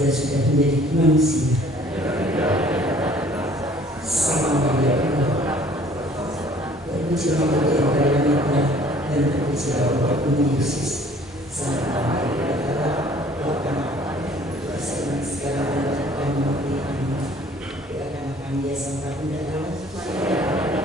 saja sudah menjadi manusia. Sama Allah, terpujilah bagi Allahnya dan terpujilah bagi Yesus. Sama Allah, bersama segala dan mati amin. Doakan kami ya Sang Bunda Allah.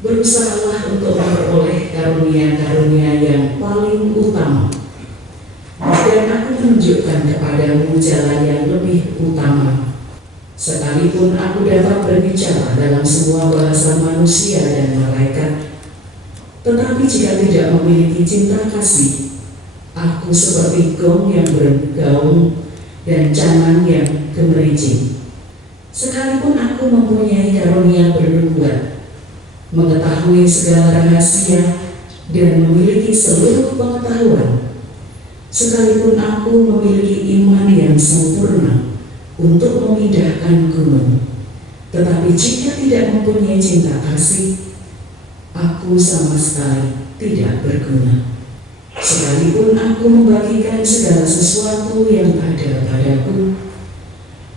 Berusahalah untuk memperoleh karunia-karunia yang paling utama, dan aku menunjukkan kepadamu jalan yang lebih utama. Sekalipun aku dapat berbicara dalam semua bahasa manusia dan malaikat, tetapi jika tidak memiliki cinta kasih, aku seperti gong yang bergaung dan canang yang gemericing. Sekalipun aku mempunyai karunia bernubuat, mengetahui segala rahasia, dan memiliki seluruh pengetahuan, Sekalipun aku memiliki iman yang sempurna untuk memindahkan gunung, tetapi jika tidak mempunyai cinta kasih, aku sama sekali tidak berguna. Sekalipun aku membagikan segala sesuatu yang ada padaku,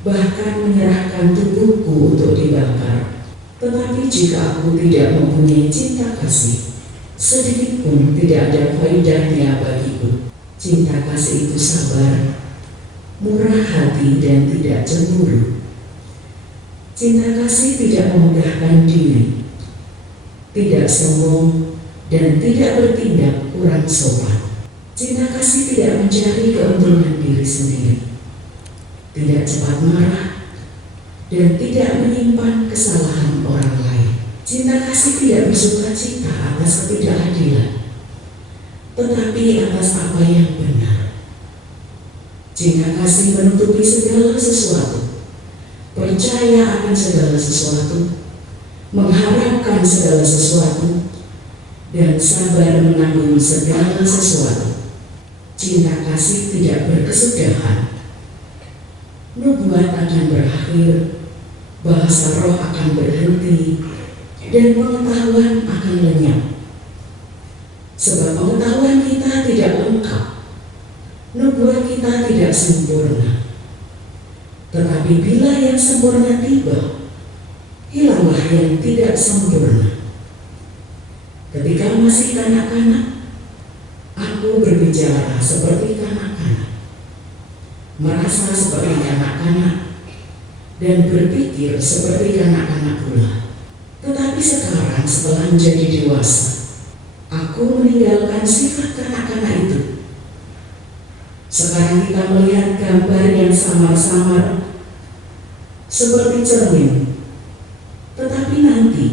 bahkan menyerahkan tubuhku untuk dibakar, tetapi jika aku tidak mempunyai cinta kasih, sedikit pun tidak ada faedahnya bagiku. Cinta kasih itu sabar, murah hati, dan tidak cemburu. Cinta kasih tidak memegahkan diri, tidak sombong, dan tidak bertindak kurang sopan. Cinta kasih tidak mencari keuntungan diri sendiri, tidak cepat marah, dan tidak menyimpan kesalahan orang lain. Cinta kasih tidak bersuka cita atas ketidakadilan, tetapi atas apa yang benar. Cinta kasih menutupi segala sesuatu, percaya akan segala sesuatu, mengharapkan segala sesuatu, dan sabar menanggung segala sesuatu. Cinta kasih tidak berkesudahan. Nubuat akan berakhir, bahasa roh akan berhenti, dan pengetahuan akan lenyap. Sebab pengetahuan kita tidak lengkap, nubuat kita tidak sempurna. Tetapi bila yang sempurna tiba, hilanglah yang tidak sempurna. Ketika masih kanak-kanak, aku berbicara seperti kanak-kanak, merasa seperti kanak-kanak, dan berpikir seperti kanak-kanak pula. Tetapi sekarang setelah menjadi dewasa, aku meninggalkan sifat kanak-kanak itu. Sekarang kita melihat gambar yang samar-samar seperti cermin, tetapi nanti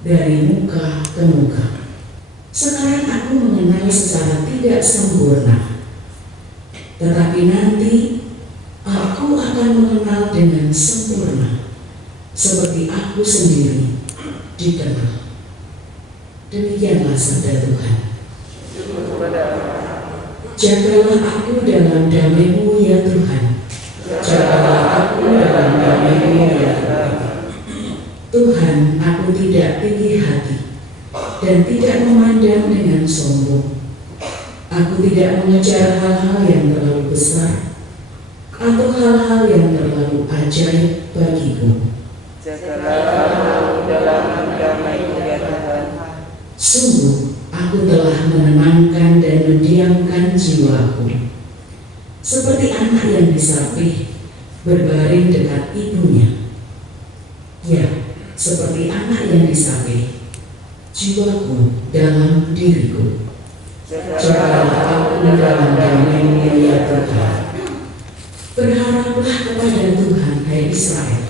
dari muka ke muka. Sekarang aku mengenal secara tidak sempurna, tetapi nanti aku akan mengenal dengan sempurna, seperti aku sendiri dikenal. Demikianlah sabda Tuhan. Jagalah aku dalam damai-Mu ya Tuhan. Jagalah aku dalam damai-Mu ya Tuhan. Tuhan, aku tidak tinggi hati dan tidak memandang dengan sombong. Aku tidak mengejar hal-hal yang terlalu besar atau hal-hal yang terlalu ajaib bagiku. Jagalah aku dalam damai-Mu ya Tuhan. Sungguh, aku telah menenangkan dan mendiamkan jiwaku, seperti anak yang disapih berbaring dekat ibunya. Ya, seperti anak yang disapih, jiwaku dalam diriku. Jagalah aku dalam damai-Mu ya Tuhan. Berharaplah kepada Tuhan, hai Israel,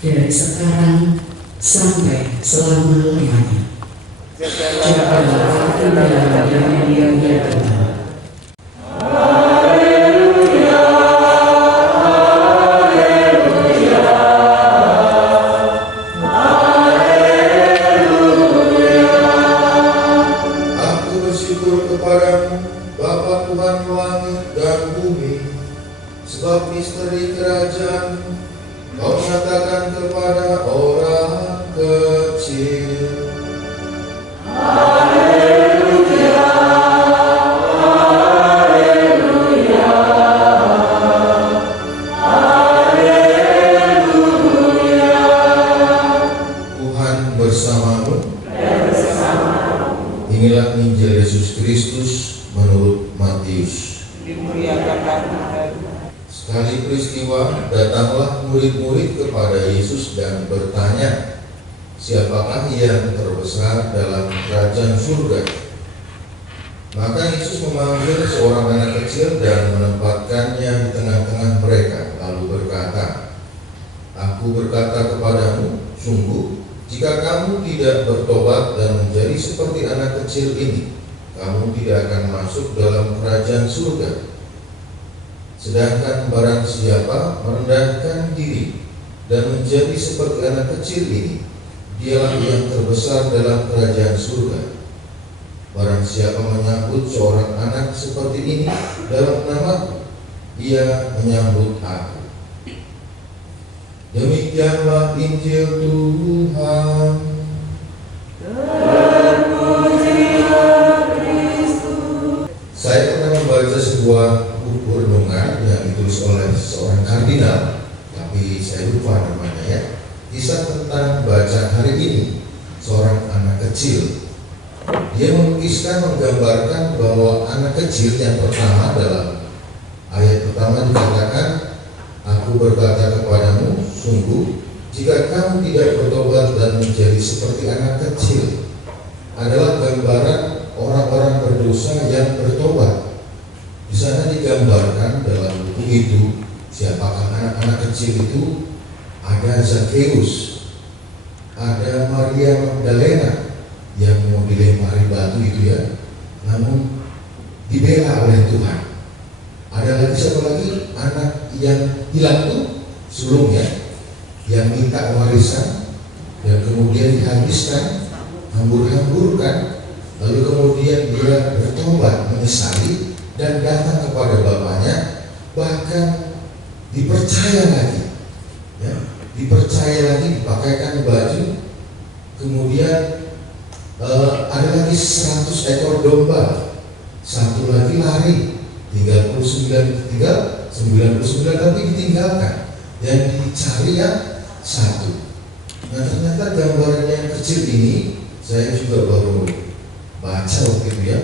dari sekarang sampai selama-lamanya. Jagalah aku dalam damai-Mu ya Tuhan. Sebab misteri kerajaan Kau nyatakan kepada orang kecil. Haleluya, haleluya, haleluya. Tuhan bersamamu dan bersamamu. Inilah Injil Yesus Kristus menurut Matius. Dimuliakanlah Tuhan. Sekali peristiwa, datanglah murid-murid kepada Yesus dan bertanya, siapakah yang terbesar dalam kerajaan surga? Maka Yesus memanggil seorang anak kecil dan menempatkannya di tengah-tengah mereka, lalu berkata, Aku berkata kepadamu, sungguh, jika kamu tidak bertobat dan menjadi seperti anak kecil ini, kamu tidak akan masuk dalam kerajaan surga. Sedangkan barang siapa merendahkan diri dan menjadi seperti anak kecil ini, dialah yang terbesar dalam kerajaan surga. Barang siapa menyambut seorang anak seperti ini dalam namaku, ia menyambut aku. Demikianlah Injil Tuhan. Saya pernah membaca sebuah buku renungan yang ditulis oleh seorang kardinal, tapi saya lupa namanya ya. Kisah tentang bacaan hari ini, seorang anak kecil. Dia melukiskan, menggambarkan bahwa anak kecil yang pertama dalam ayat pertama dikatakan, aku berkata kepadamu, sungguh jika kamu tidak bertobat dan menjadi seperti anak kecil, adalah gambaran orang-orang berdosa yang bertobat. Di sana digambarkan dalam buku itu siapakah anak-anak kecil itu. Ada Zakheus, ada Maria Magdalena yang mau dilempari batu itu ya, namun dibela oleh Tuhan. Ada lagi siapa lagi? Anak yang hilang tuh sulung ya, yang minta warisan dan kemudian dihabiskan, hambur-hamburkan, lalu kemudian dia bertobat, menyesali dan datang kepada bapaknya, bahkan dipercaya lagi ya, dipercaya lagi, dipakaikan baju, kemudian ada lagi 100 ekor domba, satu lagi lari, 99 tapi ditinggalkan dan dicari yang satu. Nah ternyata gambaran yang kecil ini saya juga baru baca waktu itu ya.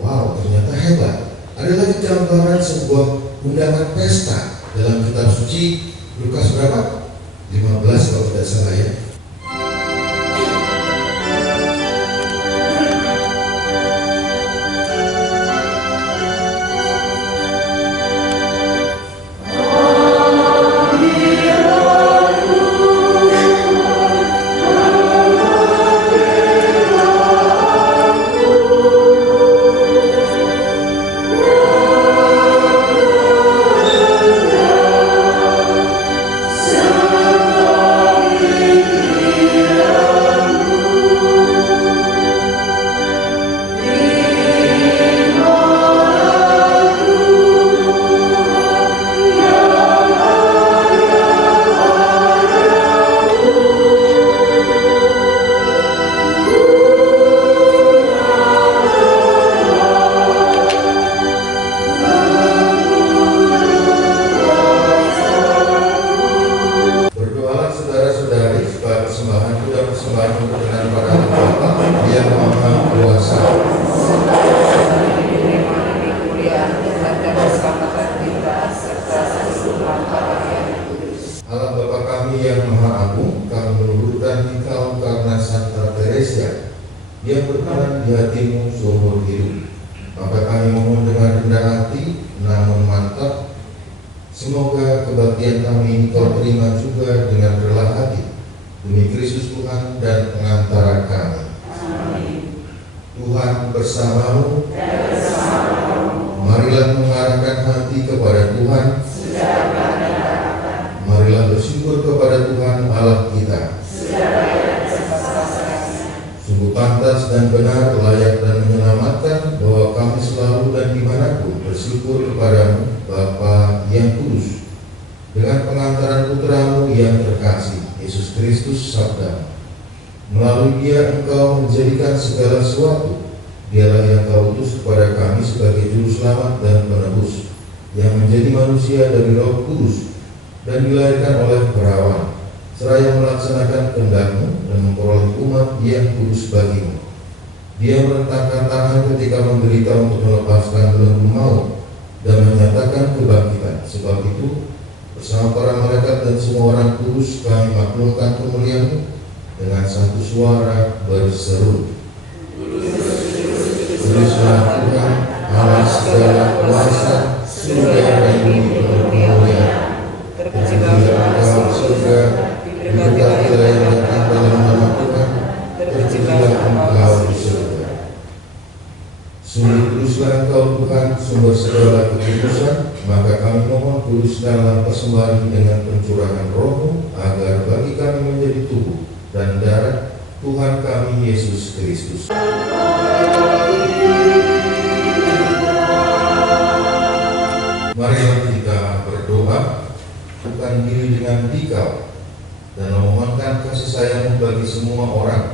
Wow, ternyata hebat. Ada lagi gambaran sebuah undangan pesta dalam kitab suci Lukas berapa? 15 kalau tidak salah ya. Allah Bapa kami yang Maha Agung, kami meluhurkan Engkau karena Santa Teresia yang berkenan di hatimu seumur hidup. Maka kami mohon dengan rendah hati namun mantap, semoga kebaktian kami Engkau terima juga dengan rela hati demi Kristus Tuhan dan pengantara kami. Amin. Tuhan bersamamu. Marilah mengarahkan hati kepada Tuhan. Marilah bersyukur kepada Tuhan Allah kita. Sungguh pantas dan benar, layak dan menyelamatkan bahwa kami selalu dan dimanapun bersyukur kepadamu, Bapa yang kudus, dengan pengantaran Putramu yang terkasih, Yesus Kristus Sabda. Melalui Dia Engkau menjadikan segala sesuatu. Dialah yang Kau utus kepada kami sebagai juru selamat dan penebus, yang menjadi manusia dari Roh Kudus dan dilahirkan oleh perawan, seraya melaksanakan kehendak-Mu dan memperoleh umat yang kudus bagimu. Dia merentangkan tangan ketika menderita untuk melepaskan belenggu maut dan menyatakan kebangkitan. Sebab itu, bersama para malaikat dan semua orang kudus, kami maklumkan kemuliaan-Mu dengan satu suara berseru, Kuduslah Tuhan, Allah segala kuasa, surga dan bumi penuh kemuliaan. Terpujilah Engkau surga, diberkatilah yang datang dalam nama Tuhan, terpujilah Engkau di surga. Sungguh kuduslah Engkau Tuhan, sumber segala kekudusan, maka kami mohon kuduskanlah persembahan dengan pencurahan Roh-Mu, agar bagi kami menjadi tubuh dan darah Tuhan kami Yesus Kristus. berdiri dengan dikau dan memohonkan kasih sayangmu bagi semua orang.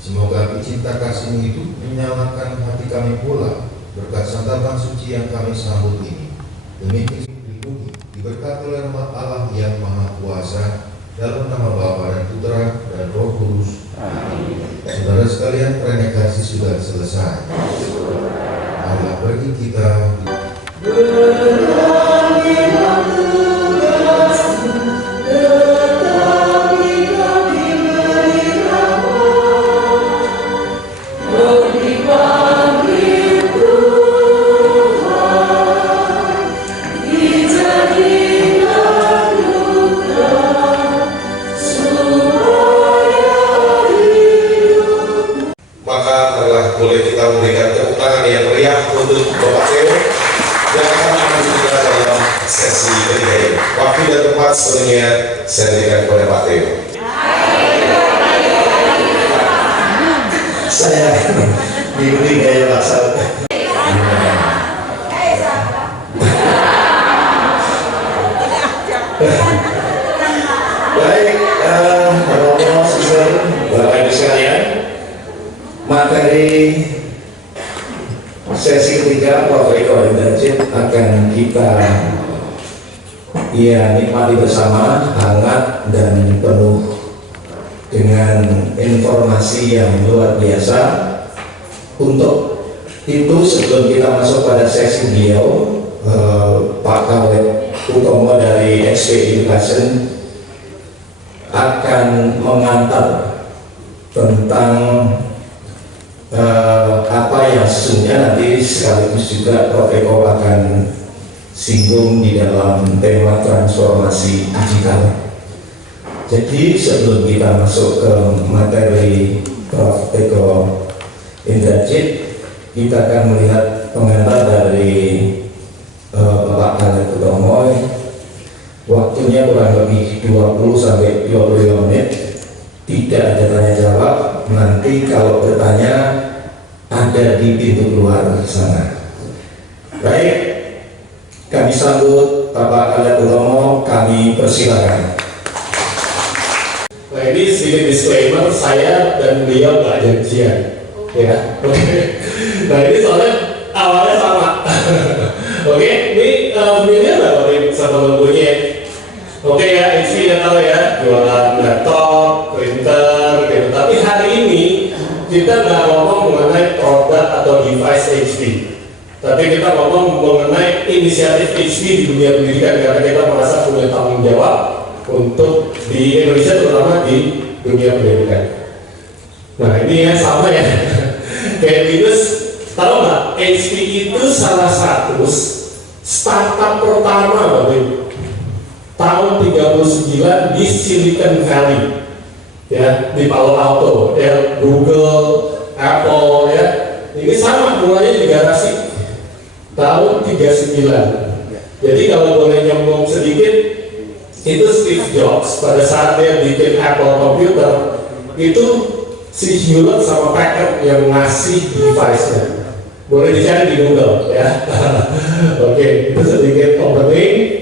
Semoga api cinta kasihmu itu menyalakan hati kami pula berkat santapan suci yang kami sambut ini. Demikian dilindungi, diberkati oleh rahmat Allah yang Maha Kuasa, dalam nama Bapa dan Putra dan Roh Kudus. Amin. Saudara sekalian, perayaan kasih sudah selesai. Allah bagi kita boleh kita memberikan tepuk tangan yang meriah untuk Bapak Theo yang akan menuju kita dalam sesi ketiga ini. Waktu dan tempat sebenarnya saya berikan kepada Pak Theo. Saya diberi gaya bahasa. Baik, Bapak-Bapak, Saudara, Bapak Ibu sekalian, materi sesi ketiga Prophetic Internship akan kita nikmati bersama, hangat dan penuh dengan informasi yang luar biasa. Untuk itu sebelum kita masuk pada sesi beliau, Pak Kawet Utomo dari XP Education akan mengantar tentang apa yang sesungguhnya nanti sekaligus juga Prof. Eko akan singgung di dalam tema transformasi digital. Jadi sebelum kita masuk ke materi Prof. Eko Indrajit, kita akan melihat pengantar dari Bapak Kawet Utomo. Waktunya kurang lebih 20-25 menit. Tidak ada tanya jawab. Nanti kalau bertanya ada di pintu keluar sana. Baik, kami sambut Bapak Kawet Utomo, kami persilakan. Nah, ini sedikit disclaimer, saya dan beliau nggak janjian, ya. Oke. Nah, ini soalnya awalnya sama. Oke, ini beliaunya nggak boleh sama bunyi. Oke ya, isi ya tahu ya, jualan laptop, printer, gitu. Tapi hari ini kita nggak ngomong mengenai produk atau device HP, tapi kita ngomong mengenai inisiatif HP di dunia pendidikan, karena kita merasa punya tanggung jawab untuk di Indonesia, terutama di dunia pendidikan. Nah ini ya sama ya, kayak Linus, tahu nggak? HP itu salah satu startup pertama tahun 39 di Silicon Valley, ya, di Palo Alto, ya, Google, Apple, ya, ini sama mulanya di garasi tahun 39. Jadi kalau boleh nyambung sedikit, itu Steve Jobs pada saat dia bikin Apple komputer itu si Hewlett sama Packard yang ngasih device-nya. Boleh dicari di Google, ya. Oke, itu sedikit opening.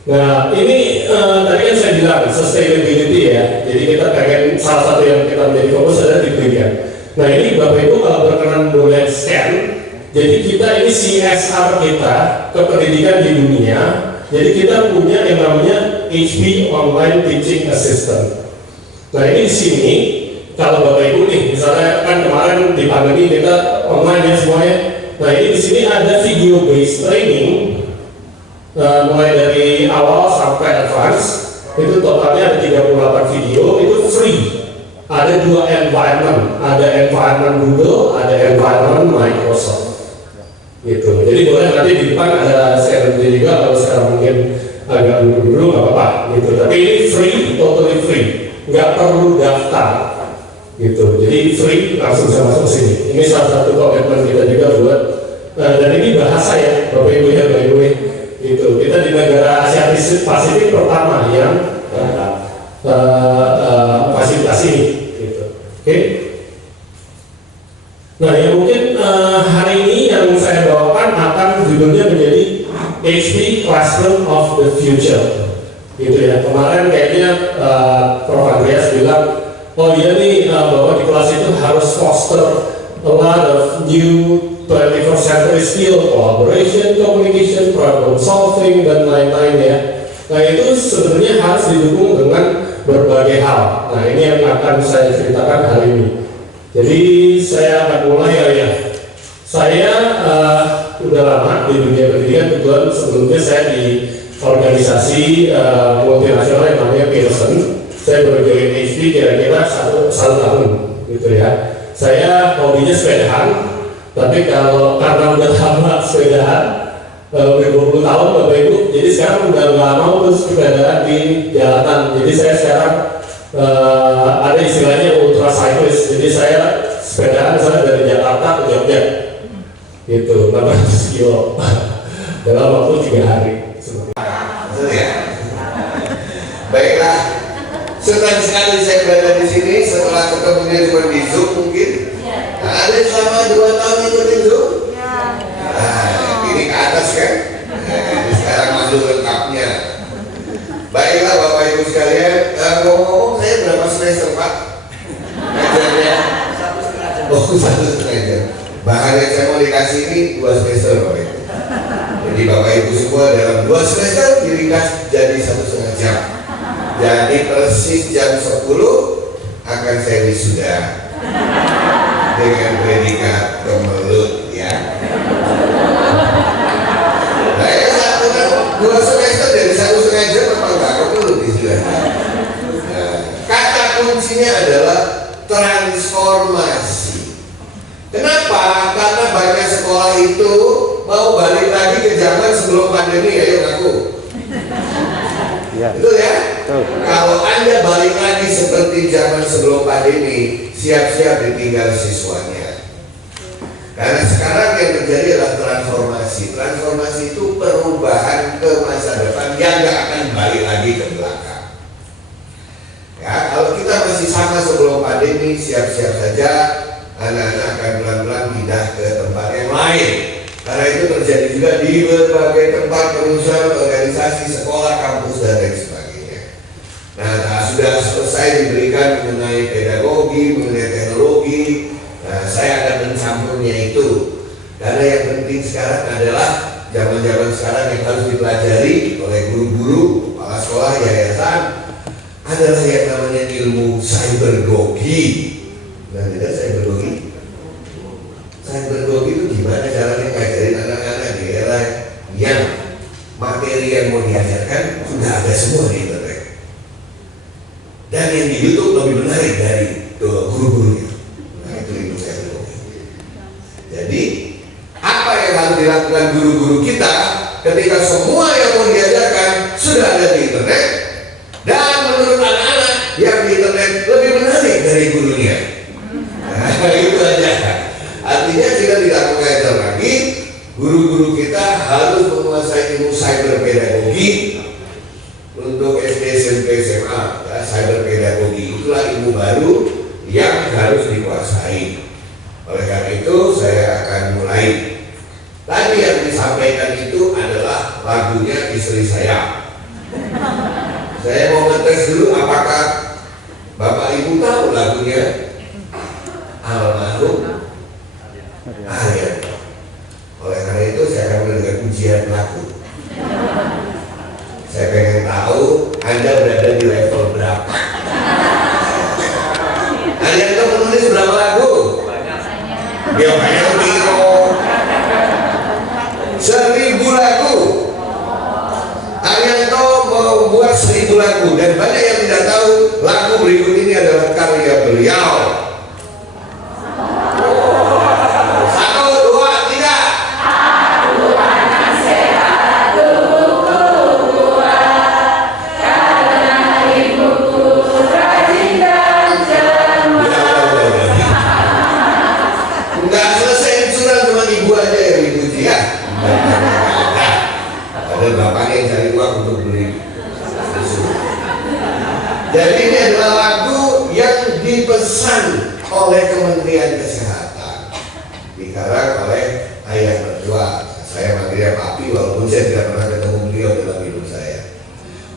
Nah ini tadi kan saya bilang sustainability ya, jadi kita pengen salah satu yang kita menjadi fokus adalah di pendidikan. Nah ini Bapak Ibu kalau berkenan boleh scan, jadi kita ini CSR kita ke pendidikan di dunia, jadi kita punya yang namanya HP Online Teaching Assistant. Nah ini di sini kalau Bapak Ibu nih, misalnya kan kemarin di pandemi kita online ya semuanya. Nah ini di sini ada video based training. Mulai dari awal sampai advance itu totalnya ada 38 video, itu free. Ada dua environment, ada environment Google, ada environment Microsoft gitu. Jadi boleh nanti di depan ada share juga, kalau sekarang mungkin agak dulu nggak apa-apa gitu. Tapi ini free, totally free, nggak perlu daftar gitu. Jadi free, langsung bisa masuk sini. Ini salah satu komitmen kita juga buat dan ini bahasa ya Bapak Ibu ya, Bapak Ibu gitu. Kita di negara Asia Pasifik pertama yang fasilitasi ini gitu. Oke. Nah yang mungkin hari ini yang saya bawakan akan judulnya menjadi HP Classroom of the Future gitu ya. ya. Kemarin kayaknya Prof. Andreas bilang, oh iya nih bahwa di kelas itu harus foster a lot of new 21st century skill, collaboration, communication, problem solving, dan lain-lain ya. Nah itu sebenarnya harus didukung dengan berbagai hal. Nah ini yang akan saya ceritakan hari ini. Jadi saya akan mulai ya. Saya udah lama di dunia pendidikan, kebetulan sebelumnya saya di organisasi multinasional yang namanya Pearson. Saya baru join HP kira-kira satu tahun gitu ya. Saya hobinya sepedahan, tapi karena udah lama sepedahan, udah 20 tahun Bapak Ibu, jadi sekarang udah nggak mau terus sepedaan di jalanan. Jadi saya sekarang ada istilahnya ultra cyclist. Jadi saya sepedaan misalnya dari Jakarta ke Jogja, gitu 600 kilo dalam waktu 3 hari. Betul ya? Baiklah, senang sekali saya berada di sini setelah ketemunya cuma di Zoom mungkin. Nah, ada selama 2 tahun ikutin Zoom? Nah, ini ke atas kan? Nah, sekarang masuk lengkapnya. Baiklah Bapak Ibu sekalian, ngomong-ngomong saya berapa semester Pak? Ngajarnya? Oh, 1,5 jam. Bahkan yang saya mau dikasih ini 2 semester Bapak Ibu. Jadi Bapak Ibu semua dalam 2 semester diringkas jadi 1,5 jam. Jadi persis jam 10 akan saya wisuda dengan predikat kemelut ya. Nah ya 2 semester dari 1,5 jam apa enggak kemelut istilahnya. Nah, kata kuncinya adalah transformasi. Kenapa? Karena banyak sekolah itu mau balik lagi ke zaman sebelum pandemi, ayo ngaku. Betul ya? Betul. Kalau Anda balik lagi seperti zaman sebelum pandemi, siap-siap ditinggal siswanya. Karena sekarang yang terjadi adalah transformasi. Transformasi itu perubahan ke masa depan yang nggak akan balik lagi ke belakang. Ya, kalau kita masih sama sebelum pandemi, siap-siap saja anak-anak akan pelan-pelan pindah ke tempat yang lain. Karena itu terjadi juga di berbagai tempat perusahaan, organisasi, sekolah, kampus, dan lain sebagainya. Nah, sudah selesai diberikan mengenai pedagogi, mengenai teknologi. Nah, saya akan mencampurnya itu. Karena yang penting sekarang adalah zaman-zaman sekarang yang harus dipelajari oleh guru-guru, kepala sekolah, yayasan adalah yang namanya ilmu cybergogi. Nah, tidak cybergogi. Cybergogi itu gimana caranya ngajarin anak-anak di era yang materi yang mau diajarkan sudah ada semua di internet. Dan yang di YouTube lebih menarik dari guru-gurunya. Nah, itu ilmu cybergogi. Jadi apa yang harus dilakukan guru-guru kita ketika semua yang mau diajarkan sudah ada di internet, dan menurut anak-anak yang di internet lebih menarik dari gurunya. Nah, itu aja. Artinya kita tidak mengajar lagi, guru-guru kita harus menguasai ilmu cyberpedagogi untuk SD, SMP, SMA. Ya, cyberpedagogi itulah ilmu baru yang harus dikuasai. Oleh karena itu saya akan mulai. Tadi yang disampaikan itu adalah lagunya istri saya. Saya mau ngetes dulu apakah Bapak Ibu tahu lagunya almarhum Arya. Oleh karena itu saya akan mendengar ujian lagu. Saya pengen tahu Anda berada di level berapa. Arianto menulis berapa lagu? Dia banyak biro 1.000 lagu. Arianto membuat 1.000 lagu, dan banyak yang tidak tahu lagu berikut ini adalah karya beliau. 1, 2, 3. Enggak selesai surat cuma ibu aja yang dipuji ya. Ada bapaknya yang cari uang untuk beli susu. Jadi ini adalah lagu yang dipesan oleh Kementerian Kesehatan, dikarang oleh ayah mertua. Saya manggilnya Papi walaupun saya tidak pernah ketemu beliau dalam hidup saya.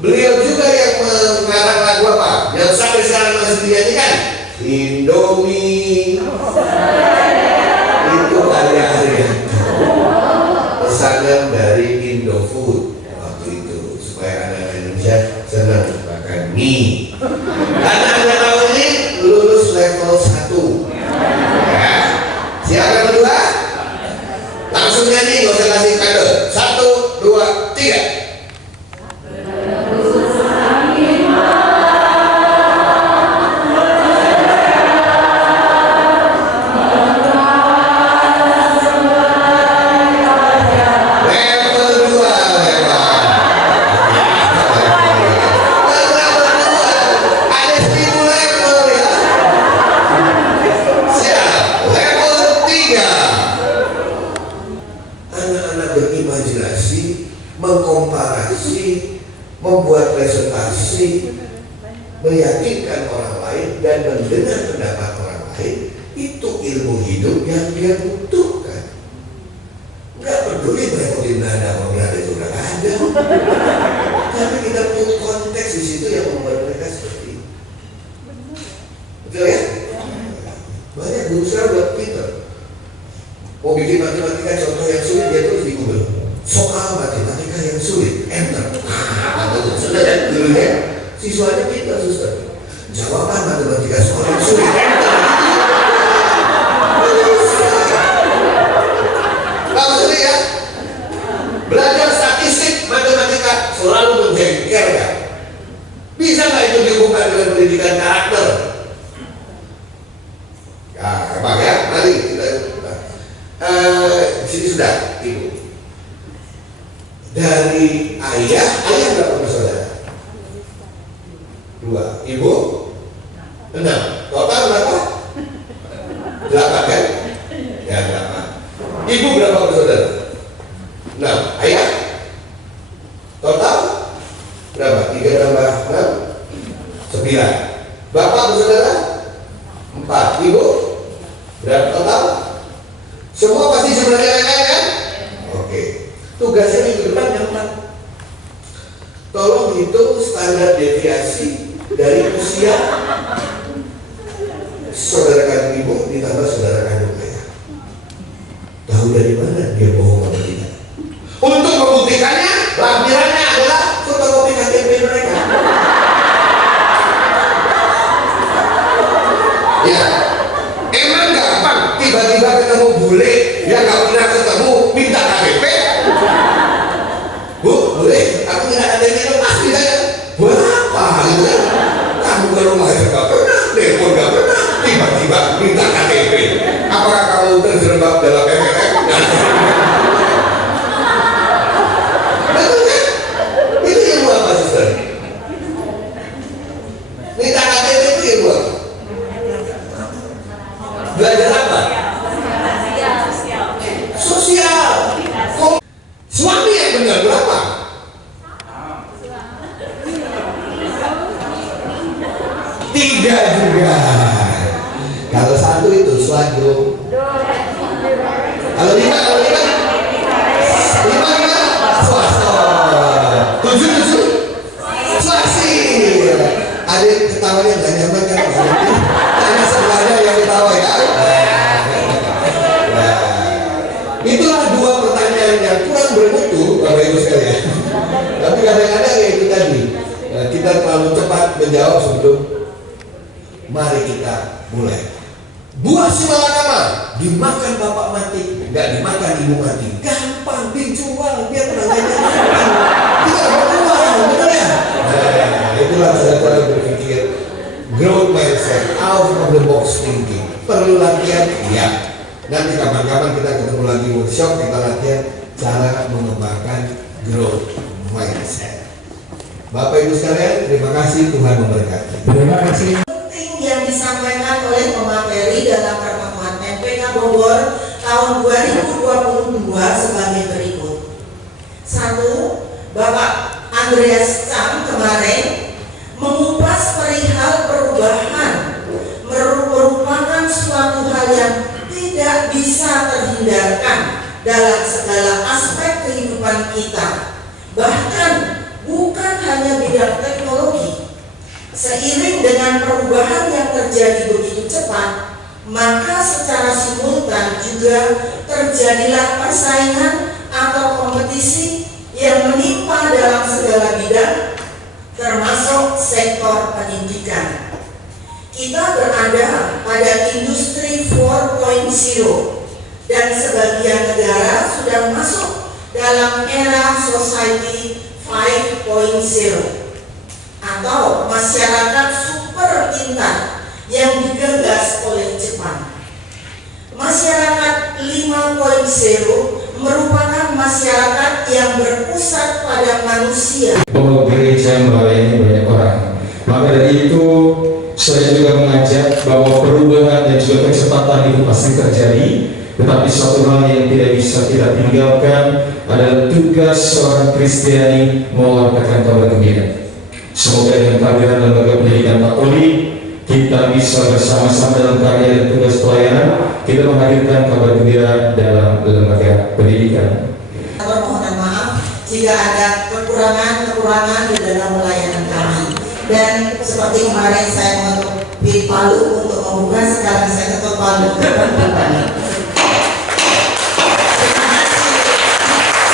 Beliau juga yang mengarang lagu apa? Yang sampai sekarang masih dinyanyikan, Indomie. Itu karya Arianto. Pesanan dari Indofood waktu itu supaya anak Indonesia senang makan mie. Karena anda tahu ini lulus level 1. Ya. Siapa yang kedua? Langsung nyanyi, gak usah kasih kado. 1, 2, 3. Mengkomparasi, membuat presentasi, meyakinkan orang lain dan mendengar pendapat orang lain, itu ilmu hidup yang dia butuhkan. Nggak peduli merepotin nada apa berada itu udah ada. Tapi kita punya konteks di situ yang membuat mereka seperti itu. Betul ya? Banyak guru sekarang udah pinter. Mau bikin matematika contoh yang sulit dia tulis di Google. Soal matematika yang sulit, enter. Sudah kan dulunya siswanya pintar suster. Jawaban matematika soal yang sulit, enter. Maksudnya ya, belajar statistik matematika selalu menjengkelkan. Bisa nggak itu dihubungkan dengan pendidikan karakter? Ya, gampang ya. Mari kita sini sudah, ibu. Dari ayah berapa bersaudara? 2. Ibu 6. Total berapa? 8 kan? Ya 8. Ibu berapa bersaudara? 6. Ayah? Total berapa? 3 tambah 6? 9. Bapak bersaudara? 4. Ibu? Berapa total? Semua pasti sebenarnya kan? Oke. Tugasnya minggu depan gampang. Tolong hitung standar deviasi dari usia saudara kandung ibu ditambah saudara kandung ayah. Tahu dari mana dia bohong atau tidak? Untuk membuktikannya, lampirannya adalah fotokopi KTP mereka. Ya, emang gampang tiba-tiba ketemu bule yang gak pernah ketemu minta KTP. Bu, boleh? Aku minta KTP itu pasti saya. Buat apa gitu kan? Kamu ke rumah aja gak pernah, telepon gak pernah, tiba-tiba minta KTP. Apakah kamu terjerembab dalam MLM? Betul kan? Itu ilmu apa suster? Minta KTP itu ilmu apa? Belajar apa? Sosial. Suami yang benar berapa? Tiga juga. Kalau satu itu swagro. Kalau lima swasta. 7 swasti. Ada ketawanya nggak nyaman kan? Karena sebelahnya yang ketawa ya. Itulah 2 pertanyaan yang kurang bermutu, Bapak Ibu sekalian. Tapi kadang-kadang ya itu tadi, kita terlalu cepat menjawab sebelum. Mari kita mulai. Buah simalakama dimakan bapak mati, nggak dimakan ibu mati. Gampang dijual biar tetangganya mati. Kita berjual, betul ya? Nah, itulah cara berpikir growth mindset, out of the box thinking. Perlu latihan, ya. Nanti kapan-kapan kita ketemu lagi workshop, kita latihan cara mengembangkan growth mindset. Bapak Ibu sekalian, terima kasih, Tuhan memberkati. Terima kasih. Penting yang disampaikan oleh pemateri dalam pertemuan MPK Bogor tahun 2022 sebagai berikut. 1. Bapak Andreas Chang kemarin mengupas perihal perubahan merupakan suatu hal yang tidak bisa terhindarkan dalam segala aspek kehidupan kita, bahkan bukan hanya bidang terjadi begitu cepat, maka secara simultan juga terjadilah persaingan atau kompetisi yang menimpa dalam segala bidang, termasuk sektor pendidikan. Kita berada pada industri 4.0 dan sebagian negara sudah masuk dalam era society 5.0 atau masyarakat super pintar yang digagas oleh Jepang. Masyarakat 5.0 merupakan masyarakat yang berpusat pada manusia. Bahwa gereja melayani banyak orang. Maka dari itu saya juga mengajak bahwa perubahan dan juga kecepatan itu pasti terjadi. Tetapi satu hal yang tidak bisa kita tinggalkan adalah tugas seorang Kristiani mewartakan kabar gembira. Semoga dengan kehadiran lembaga pendidikan Katolik kita bisa bersama-sama dalam karya dan tugas pelayanan kita menghadirkan kabar gembira dalam lembaga pendidikan. Permohonan maaf jika ada kekurangan di dalam pelayanan kami. Dan seperti kemarin saya mengetuk Palu untuk membuka, sekarang saya ketuk Palu untuk membuka. Terima kasih.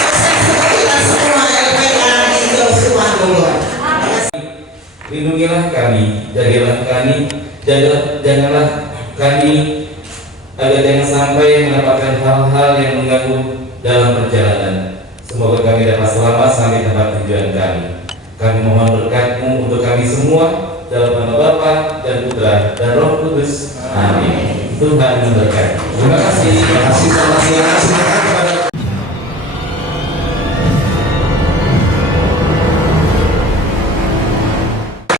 Sukses untuk kita semua LPA di Joshua Bogor. Lindungilah kami, jagalah kami, janganlah kami agar jangan sampai mendapatkan hal-hal yang mengganggu dalam perjalanan. Semoga kami dapat selamat sampai tempat tujuan kami. Kami mohon berkat-Mu untuk kami semua dalam nama Bapa dan Putra dan Roh Kudus. Amin. Tuhan memberkati. Terima kasih. Terima kasih.